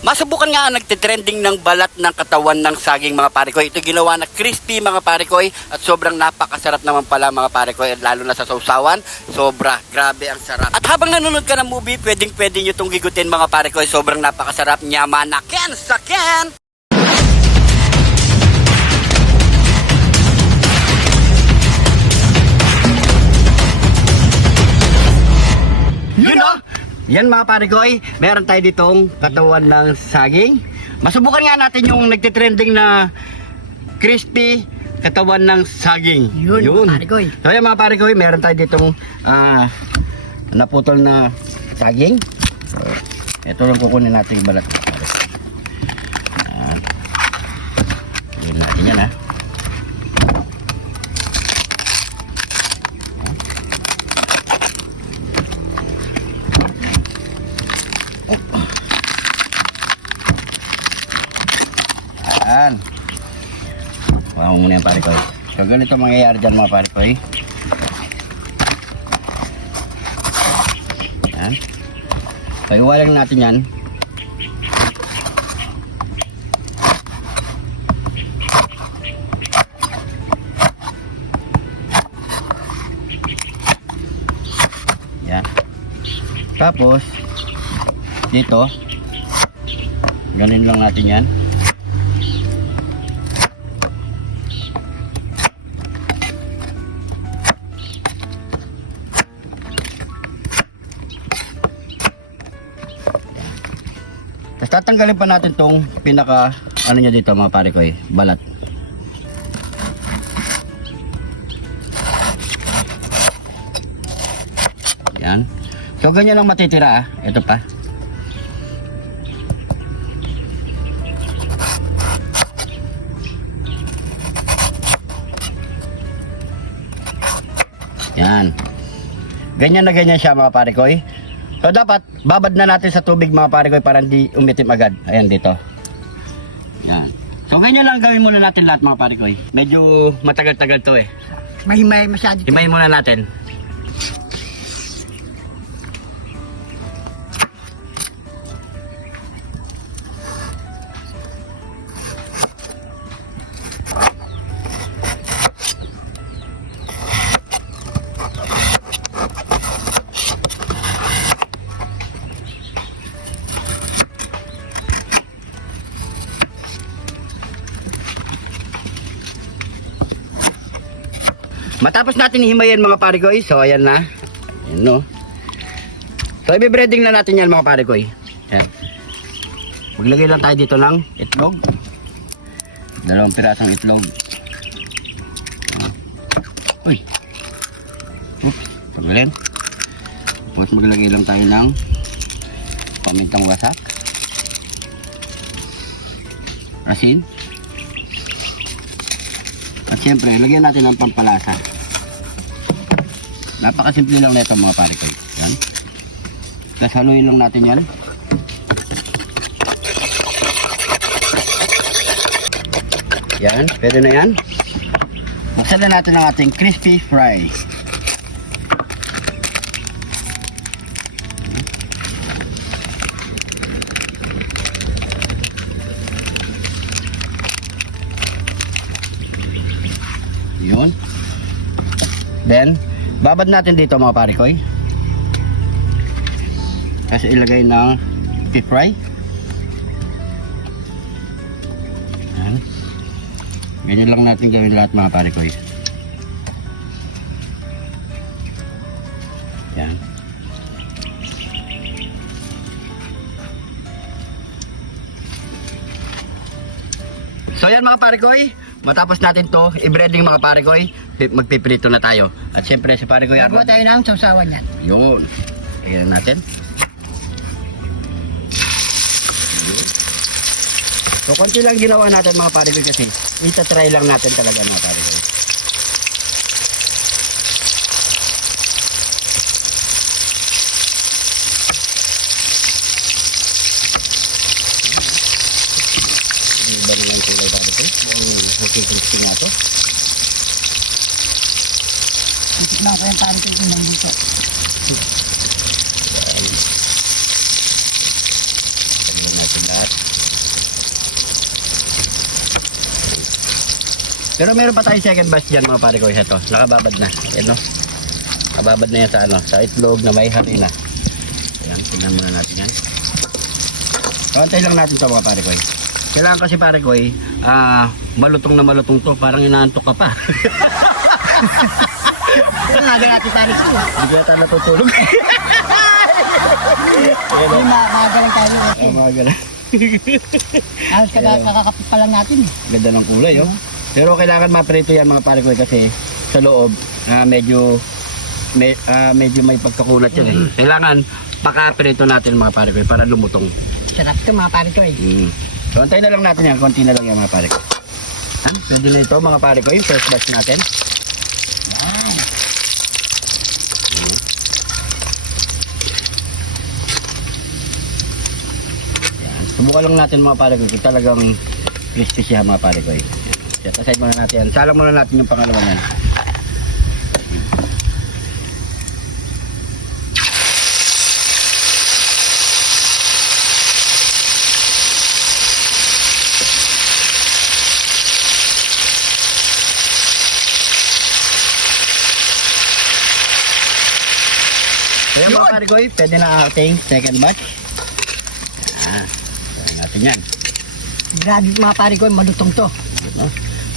Masubukan nga ang nagtitrending ng balat ng katawan ng saging mga pare ko. Ito ginawa na crispy mga pare ko at sobrang napakasarap naman pala mga pare ko, lalo na sa sausawan. Sobra, grabe ang sarap. At habang nanonood ka ng movie, pwedeng nyo itong gigutin mga pare ko. Sobrang napakasarap, nyamanaken sa ken! Yan mga pare ko, meron tayo ditong katawan ng saging. Masubukan nga natin yung nagtitrending na crispy katawan ng saging. Yun. Mga pare ko. So yan mga pare ko, meron tayo ditong naputol na saging. So, ito lang kukunin natin yung balat. Yun natin yan ha. Yan. Wala mo muna yan pare ko. So ganito mangyayari dyan mga pare ko. Yan. So iwalang natin yan. Yan. Tapos dito ganin lang natin yan. Tapos tatanggalin pa natin tong pinaka ano niya dito mga pare ko balat. Yan. So ganyan lang matitira ito pa. Yan. Ganyan na ganyan siya mga pare ko. So dapat babad na natin sa tubig mga pare ko para hindi umitim agad. Ayan dito. Yan. So ganyan lang gawin muna natin lahat mga pare ko. Medyo matagal-tagal to Mahimay masyado. Himayin muna natin. Matapos natin himayin mga pare ko, so ayan na. Ayan no. So i-breading na natin yan mga pare ko. Ayan. Maglagay lang tayo dito ng itlog. 2 pirasong itlog. Uy. Oops, tanggalin. Tapos maglagay lang tayo ng pamintang wasak. Asin. At siyempre, lagyan natin ng pampalasa. Napakasimple lang nito mga pare ko. Yan. Tapos haluin lang natin yan. Yan, pwede na yan. Buksan na natin ang ating crispy fry. Yun. Then, babad natin dito mga pare ko. Kasi ilagay ng beef fry. Yan. Ganyan lang natin gawin lahat mga pare ko. Yan. So yan mga pare ko. Matapos natin to i-breading mga pare ko, magpiprito na tayo. At syempre si pare ko Gagawa tayo ng sausawan yan. Yun. Tignan natin. Yun. So konti lang ginawa natin mga pare ko kasi ita-try lang natin talaga mga pare ko. Iba rin lang kulay pare ko. Crispy nga to. Isip lang ko yung pare ko yung nandito. Tignan natin lahat. Pero meron pa tayong second batch dyan mga pare ko. Ito, nakababad na. Ayan no. Nakababad na yan sa ano, sa itlog na may harina. Ayan, tingnan muna natin yan. Kantay lang natin ito mga pare ko. Kailangan kasi pare ko malutong na malutong to. Parang inaantok ka pa. Ito nga natin pare ko. Hindi yata natutulog. Hindi, magalang tayo. Mga gala. Halos kakakapit pa lang natin. Ganda ng kulay, oh. Pero kailangan maprito yan mga pare ko kasi sa loob medyo may pagkakulat yan eh. Kailangan pakaprito natin mga pare ko para lumutong. Sarap ito mga pare ko eh. So antayin na lang natin yan, konti na lang yan mga pare ko. Pwede na ito mga pare ko, yung first batch natin. Yan. Subukan lang natin mga pare ko kung talagang crispy siya mga pare ko. Set aside muna natin yan. Salang muna natin yung pangalawa yan. Kaya mga pare ko, pwede na ang ating second batch. Try natin yan. Grabe mga pare ko, malutong to.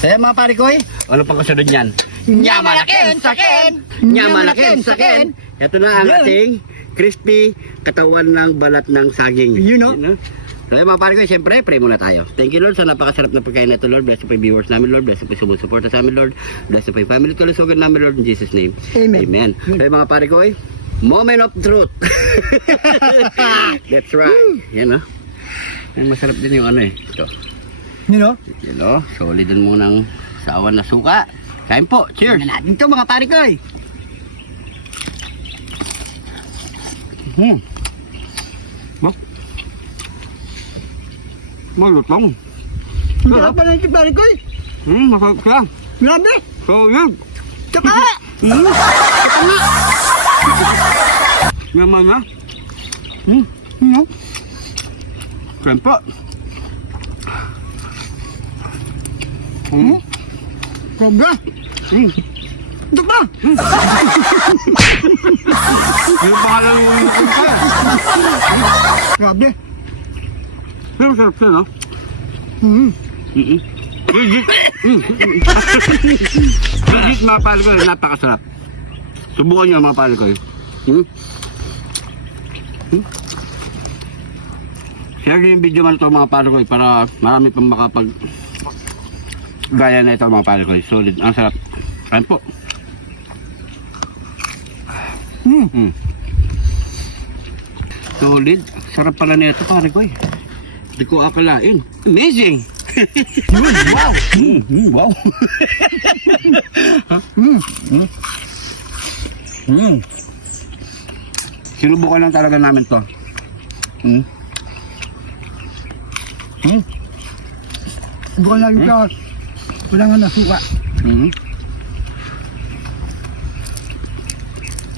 Kaya mga pare ko, ano pang kasunod yan? Nyamalakin, sakin! Nyamalakin, sakin! Ito na ang Yan. ating crispy katawan ng balat ng saging. You know? Kaya mga pare ko, siyempre, pray muna tayo. Thank you Lord sa napakasarap na pagkain na ito Lord. Bless you po yung viewers namin Lord. Bless you po yung sumusuporta sa amin Lord. Bless you po yung family kalusugan namin Lord in Jesus name. Amen. Kaya mga pare ko, moment of truth. That's right. Yan Ay, masarap din yung ano ito. You know? Yan solid din mo ng sawan na suka. Kain po, cheers. Tingnan natin ito mga pare ko eh. Malutong. Masarap pa lang ito pare ko eh. Masarap siya. Grabe! Solid. Tsaka! Yaman na. You know? Kain po. Sobra! Ito pa! Yung pangalan yung Grabe! pero sarap siya, no? Legit. Legit mga pare ko, napakasarap. Subukan nyo mga pare ko. Share nyo yung video man ito mga pare ko para marami pang makapag gaya na ito mga pare ko. Solid, ang sarap. Kain po. Solid, sarap pala na ito pare ko. Hindi ko akalain. Amazing! Wow! Wow! Sinubukan lang talaga namin to. Bukan lang ito. Wala nga nasuka.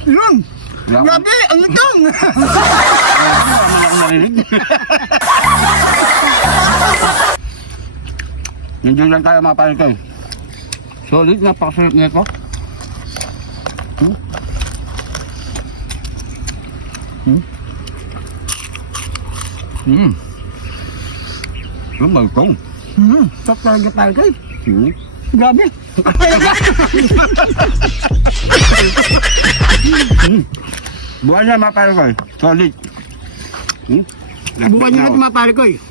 Yun! Grabe! Ang lutong! Nandiyan lang tayo mga pare ko. Solid, napakasarap nito. Ang malutong. Stop talaga pare ko eh. Grabe! Buwan na mga pare ko. Solid. Bukan nyo natin mga pare ko eh.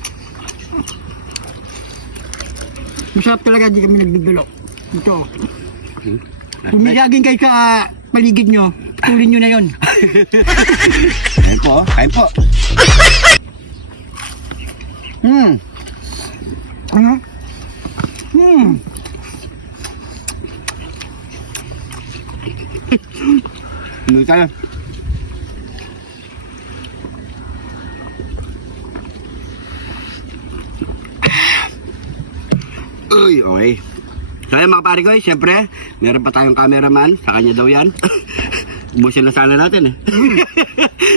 Masarap talaga, di kami nagbibulo. Ito. Kung may laging kayo sa paligid nyo, tulin nyo na yun. Kain po, kain po. Ano? Hindi tayo. Uy, okay. So yun mga pare ko, siyempre, meron pa tayong cameraman, sa kanya daw yan. Ubusin na sana natin eh.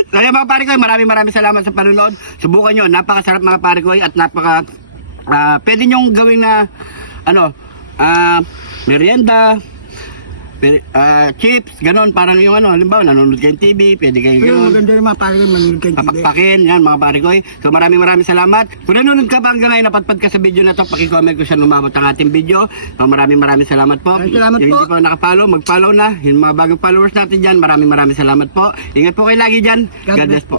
Kaya mga pare ko, maraming salamat sa panonood. Subukan nyo, napakasarap mga pare ko at napaka, pwede nyong gawin na, merienda, chips, ganon, parang yung ano, halimbawa, nanonood kayong TV, pwede kayong Pero ganon. maganda yung mga pare ko, manunod kayo. Papakpakin, yan mga pare ko. So maraming salamat. Kung nanonood ka ba hanggang ngayon, napadpad ka sa video na to, paki-comment ko siya lumabot ang ating video. So maraming salamat po. Maraming salamat Yung po. hindi pa nakapollow, mag-follow na. Yung mga bagong followers natin dyan, maraming salamat po. Ingat po kayo lagi dyan. God God bless bless. po.